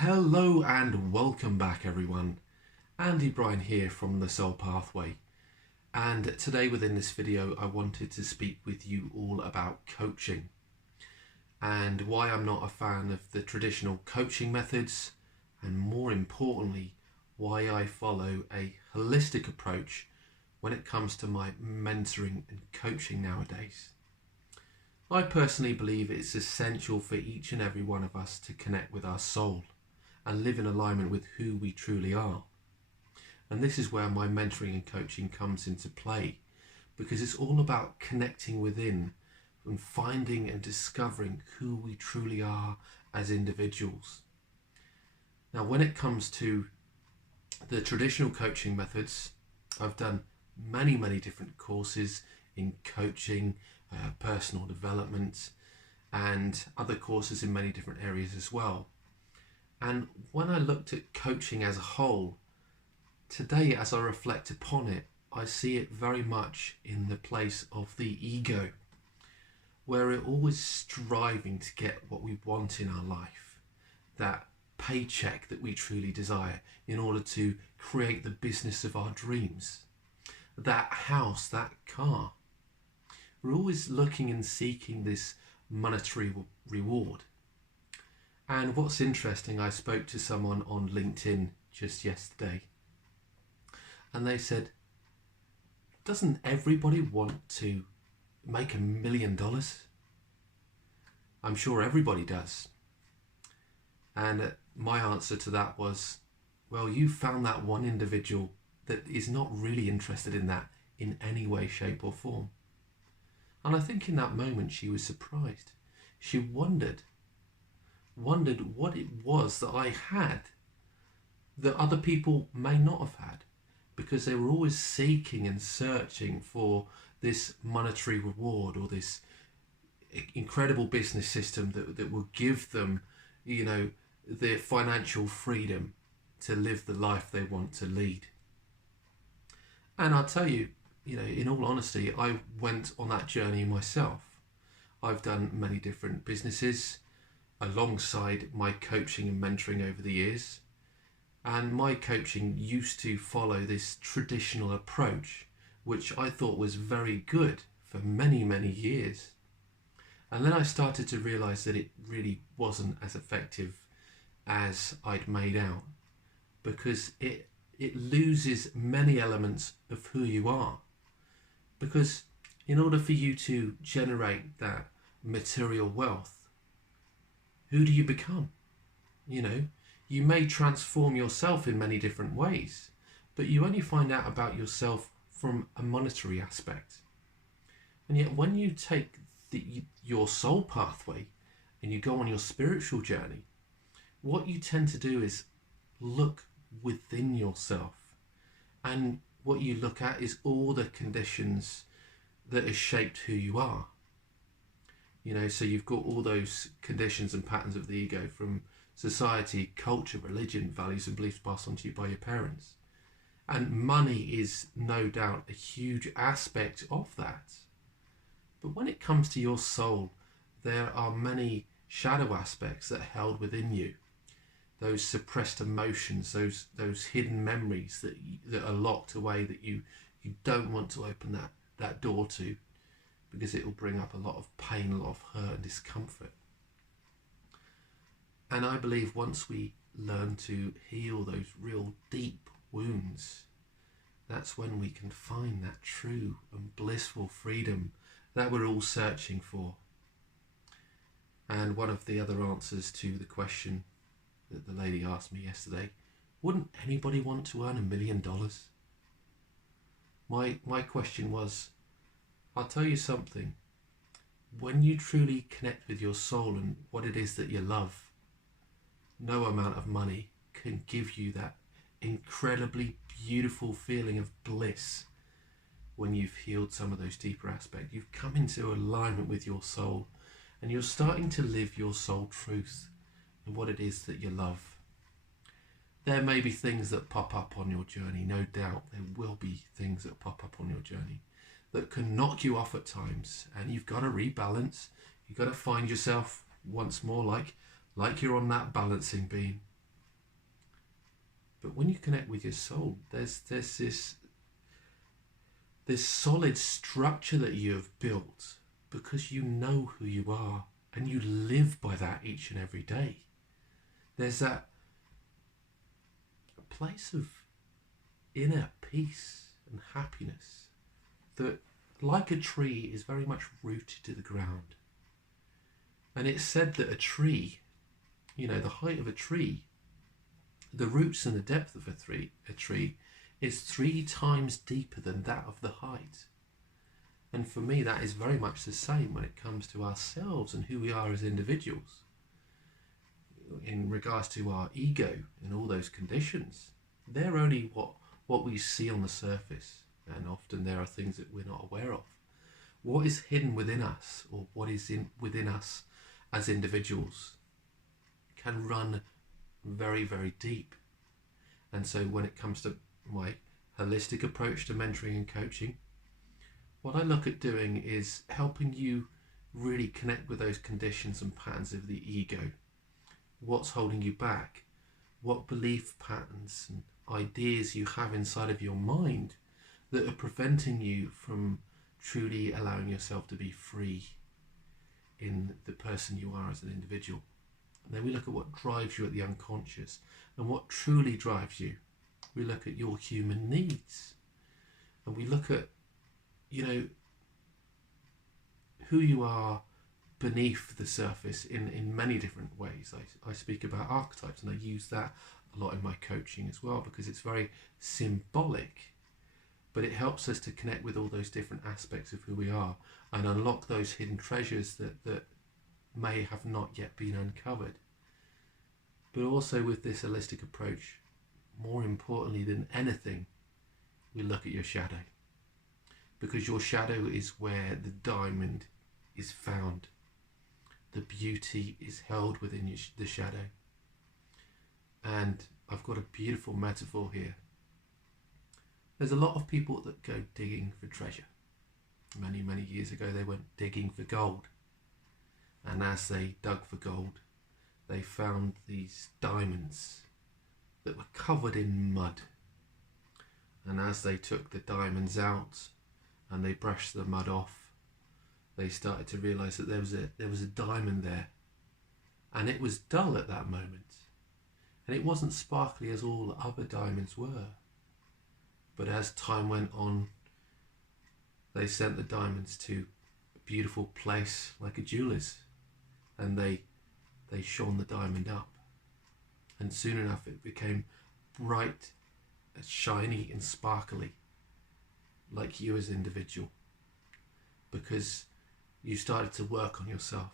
Hello and welcome back everyone. Andy Bryan here from the Soul Pathway, and today within this video I wanted to speak with you all about coaching and why I'm not a fan of the traditional coaching methods, and more importantly why I follow a holistic approach when it comes to my mentoring and coaching nowadays. I personally believe it's essential for each and every one of us to connect with our soul and live in alignment with who we truly are. And this is where my mentoring and coaching comes into play, because it's all about connecting within and finding and discovering who we truly are as individuals. Now, when it comes to the traditional coaching methods, I've done many different courses in coaching, personal development, and other courses in many different areas as well. And when I looked at coaching as a whole, today as I reflect upon it, I see it very much in the place of the ego, where we're always striving to get what we want in our life, that paycheck that we truly desire in order to create the business of our dreams, that house, that car. We're always looking and seeking this monetary reward. And what's interesting, I spoke to someone on LinkedIn just yesterday, and they said, doesn't everybody want to make $1 million? I'm sure everybody does. And my answer to that was, well, you found that one individual that is not really interested in that in any way, shape or form. And I think in that moment she was surprised. She wondered what it was that I had that other people may not have had, because they were always seeking and searching for this monetary reward or this incredible business system that will give them, the financial freedom to live the life they want to lead. And I'll tell you, in all honesty, I went on that journey myself. I've done many different businesses alongside my coaching and mentoring over the years. And my coaching used to follow this traditional approach, which I thought was very good for many years. And then I started to realize that it really wasn't as effective as I'd made out, because it loses many elements of who you are. Because in order for you to generate that material wealth, who do you become? You may transform yourself in many different ways, but you only find out about yourself from a monetary aspect. And yet when you take your soul pathway and you go on your spiritual journey, what you tend to do is look within yourself. And what you look at is all the conditions that have shaped who you are. So you've got all those conditions and patterns of the ego from society, culture, religion, values and beliefs passed on to you by your parents. And money is no doubt a huge aspect of that. But when it comes to your soul, there are many shadow aspects that are held within you. Those suppressed emotions, those hidden memories that are locked away, that you don't want to open that door to, because it will bring up a lot of pain, a lot of hurt and discomfort. And I believe once we learn to heal those real deep wounds, that's when we can find that true and blissful freedom that we're all searching for. And one of the other answers to the question that the lady asked me yesterday, wouldn't anybody want to earn $1 million? My question was, I'll tell you something, when you truly connect with your soul and what it is that you love, no amount of money can give you that incredibly beautiful feeling of bliss when you've healed some of those deeper aspects. You've come into alignment with your soul and you're starting to live your soul truth and what it is that you love. There may be things that pop up on your journey, no doubt there will be things that pop up on your journey that can knock you off at times, and you've got to rebalance. You've got to find yourself once more like you're on that balancing beam, But when you connect with your soul, there's this solid structure that you have built because you know who you are and you live by that each and every day. There's that place of inner peace and happiness that, like a tree, is very much rooted to the ground. And it's said that a tree, the height of a tree, the roots and the depth of a tree is 3 times deeper than that of the height. And for me, that is very much the same when it comes to ourselves and who we are as individuals. In regards to our ego and all those conditions, they're only what we see on the surface, and often there are things that we're not aware of. What is hidden within us, or what is within us as individuals, can run very, very deep. And so when it comes to my holistic approach to mentoring and coaching, what I look at doing is helping you really connect with those conditions and patterns of the ego. What's holding you back? What belief patterns and ideas you have inside of your mind that are preventing you from truly allowing yourself to be free in the person you are as an individual. And then we look at what drives you at the unconscious and what truly drives you. We look at your human needs, and we look at, who you are beneath the surface in many different ways. I speak about archetypes, and I use that a lot in my coaching as well because it's very symbolic, but it helps us to connect with all those different aspects of who we are and unlock those hidden treasures that may have not yet been uncovered. But also with this holistic approach, more importantly than anything, we look at your shadow, because your shadow is where the diamond is found. The beauty is held within the shadow. And I've got a beautiful metaphor here. There's a lot of people that go digging for treasure. Many, many years ago, they went digging for gold. And as they dug for gold, they found these diamonds that were covered in mud. And as they took the diamonds out and they brushed the mud off, they started to realize that there was a diamond there, and it was dull at that moment, and it wasn't sparkly as all other diamonds were. But as time went on, they sent the diamonds to a beautiful place like a jeweler's, and they shone the diamond up, and soon enough it became bright, shiny and sparkly, like you as an individual, because you started to work on yourself.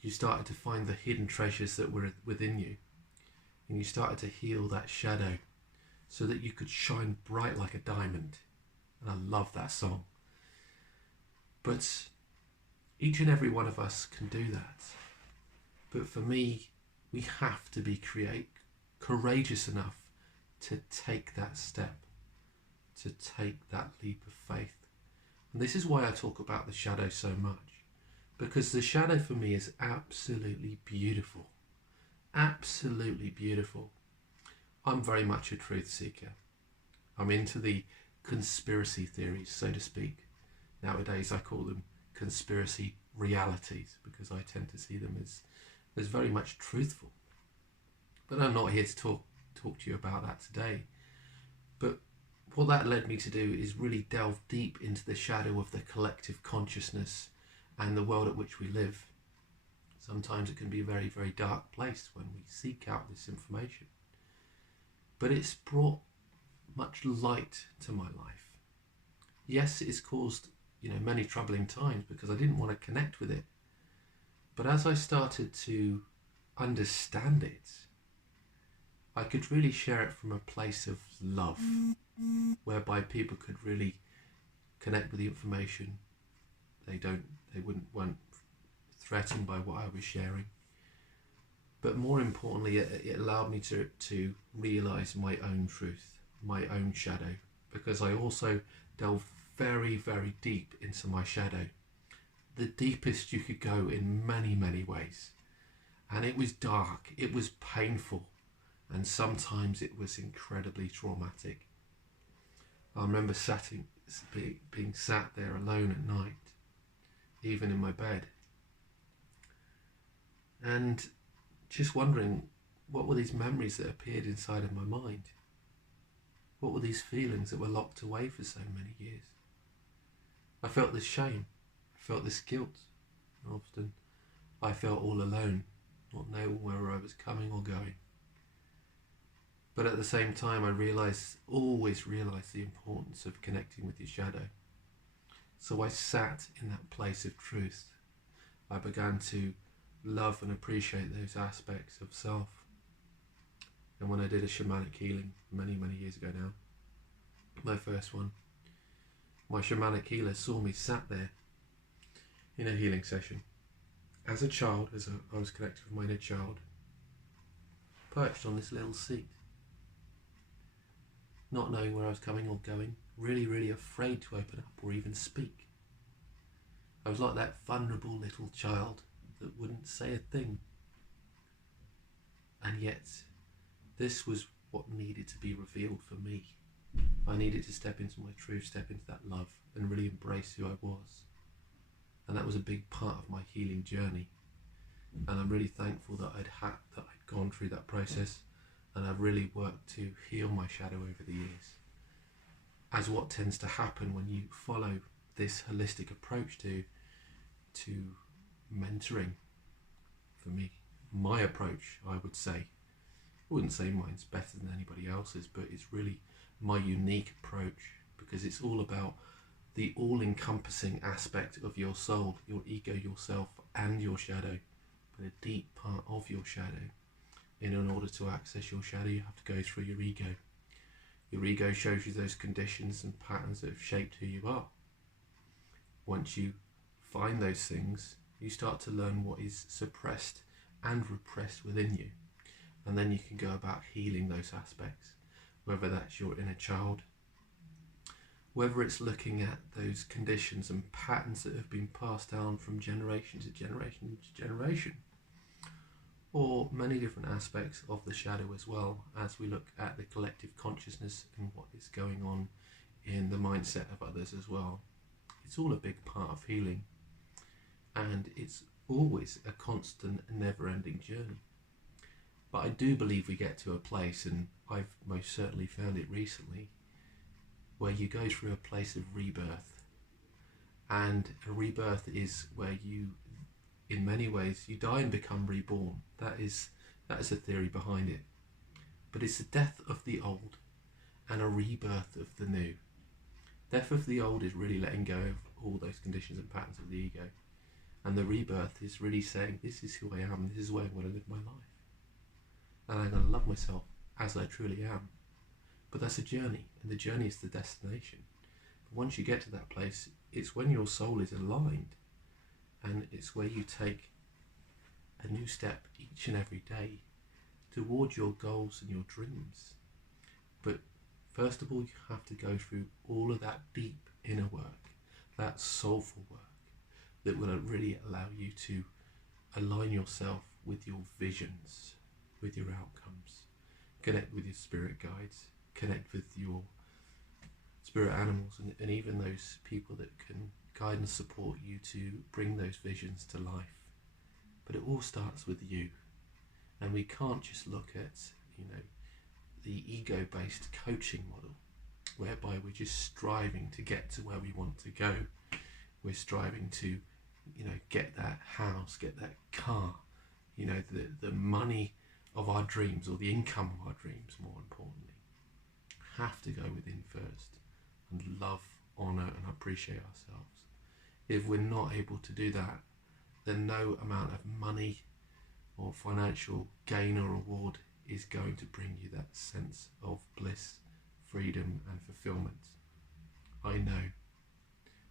You started to find the hidden treasures that were within you, and you started to heal that shadow so that you could shine bright like a diamond. And I love that song. But each and every one of us can do that. But for me, we have to be courageous enough to take that step, to take that leap of faith. And this is why I talk about the shadow so much, because the shadow for me is absolutely beautiful. Absolutely beautiful. I'm very much a truth seeker. I'm into the conspiracy theories, so to speak. Nowadays I call them conspiracy realities because I tend to see them as very much truthful. But I'm not here to talk to you about that today. But what that led me to do is really delve deep into the shadow of the collective consciousness and the world at which we live. Sometimes it can be a very, very dark place when we seek out this information. But it's brought much light to my life. Yes, it's caused, many troubling times because I didn't want to connect with it. But as I started to understand it, I could really share it from a place of love, whereby people could really connect with the information. weren't threatened by what I was sharing. But more importantly, it allowed me to realize my own truth, my own shadow, because I also delved very, very deep into my shadow, the deepest you could go in many, many ways. And it was dark, it was painful, and sometimes it was incredibly traumatic. I remember being sat there alone at night, even in my bed, and just wondering, what were these memories that appeared inside of my mind? What were these feelings that were locked away for so many years? I felt this shame, I felt this guilt. Often I felt all alone, not knowing where I was coming or going. But at the same time, I always realised the importance of connecting with your shadow. So I sat in that place of truth. I began to love and appreciate those aspects of self. And when I did a shamanic healing many, many years ago now, my first one, my shamanic healer saw me sat there in a healing session. As a child, I was connected with my inner child, perched on this little seat, not knowing where I was coming or going, really, really afraid to open up or even speak. I was like that vulnerable little child that wouldn't say a thing. And yet, this was what needed to be revealed for me. I needed to step into my truth, step into that love, and really embrace who I was. And that was a big part of my healing journey. And I'm really thankful that I'd gone through that process, and I've really worked to heal my shadow over the years. As what tends to happen when you follow this holistic approach to mentoring, for me, my approach, I would say, I wouldn't say mine's better than anybody else's, but it's really my unique approach, because it's all about the all-encompassing aspect of your soul, your ego, yourself, and your shadow, but a deep part of your shadow. And in order to access your shadow, you have to go through your ego. Your ego shows you those conditions and patterns that have shaped who you are. Once you find those things, you start to learn what is suppressed and repressed within you. And then you can go about healing those aspects, whether that's your inner child, whether it's looking at those conditions and patterns that have been passed down from generation to generation to generation, or many different aspects of the shadow as well, as we look at the collective consciousness and what is going on in the mindset of others as well. It's all a big part of healing, and it's always a constant and never-ending journey. But I do believe we get to a place, and I've most certainly found it recently, where you go through a place of rebirth. And a rebirth is where you, in many ways, you die and become reborn. That is the theory behind it. But it's the death of the old and a rebirth of the new. Death of the old is really letting go of all those conditions and patterns of the ego. And the rebirth is really saying, this is who I am, this is the way I'm going to live my life. And I'm going to love myself as I truly am. But that's a journey, and the journey is the destination. But once you get to that place, it's when your soul is aligned, and it's where you take a new step each and every day towards your goals and your dreams. But first of all, you have to go through all of that deep inner work, that soulful work, that will really allow you to align yourself with your visions, with your outcomes, connect with your spirit guides, connect with your spirit animals, and even those people that can guide and support you to bring those visions to life. But it all starts with you, and we can't just look at the ego-based coaching model, whereby we're just striving to get to where we want to go. We're striving to get that house, get that car, the money of our dreams, or the income of our dreams, more importantly. Have to go within first and love, honour and appreciate ourselves. If we're not able to do that, then no amount of money or financial gain or reward is going to bring you that sense of bliss, freedom and fulfillment. I know,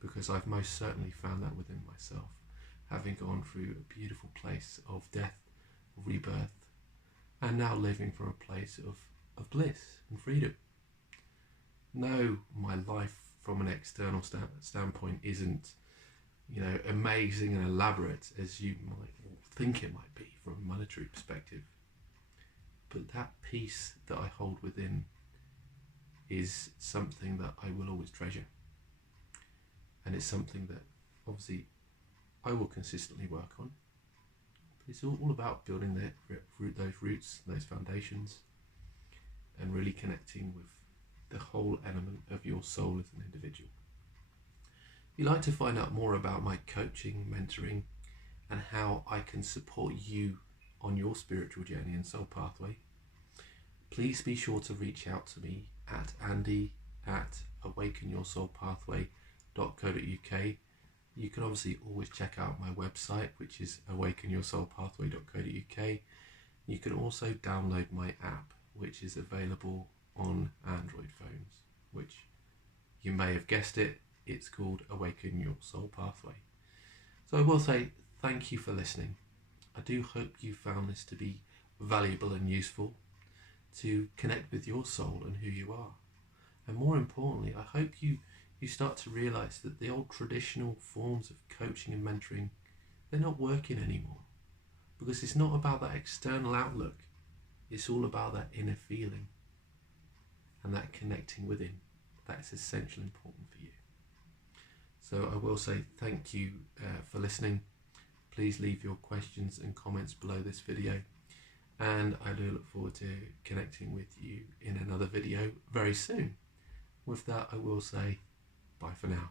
because I've most certainly found that within myself, having gone through a beautiful place of death, rebirth, and now living from a place of bliss and freedom. No, my life from an external standpoint isn't amazing and elaborate as you might think it might be from a monetary perspective. But that peace that I hold within is something that I will always treasure. And it's something that obviously I will consistently work on. But it's all about building those roots, those foundations, and really connecting with the whole element of your soul as an individual. If you'd like to find out more about my coaching, mentoring, and how I can support you on your spiritual journey and soul pathway, please be sure to reach out to me at andy@awakenyoursoulpathway.co.uk. You can obviously always check out my website, which is awakenyoursoulpathway.co.uk. You can also download my app, which is available on Android phones, which you may have guessed it, it's called Awaken Your Soul Pathway. So I will say thank you for listening. I do hope you found this to be valuable and useful to connect with your soul and who you are. And more importantly, I hope you start to realise that the old traditional forms of coaching and mentoring, they're not working anymore. Because it's not about that external outlook. It's all about that inner feeling and that connecting within. That's essentially important for you. So I will say thank you for listening. Please leave your questions and comments below this video. And I do look forward to connecting with you in another video very soon. With that, I will say bye for now.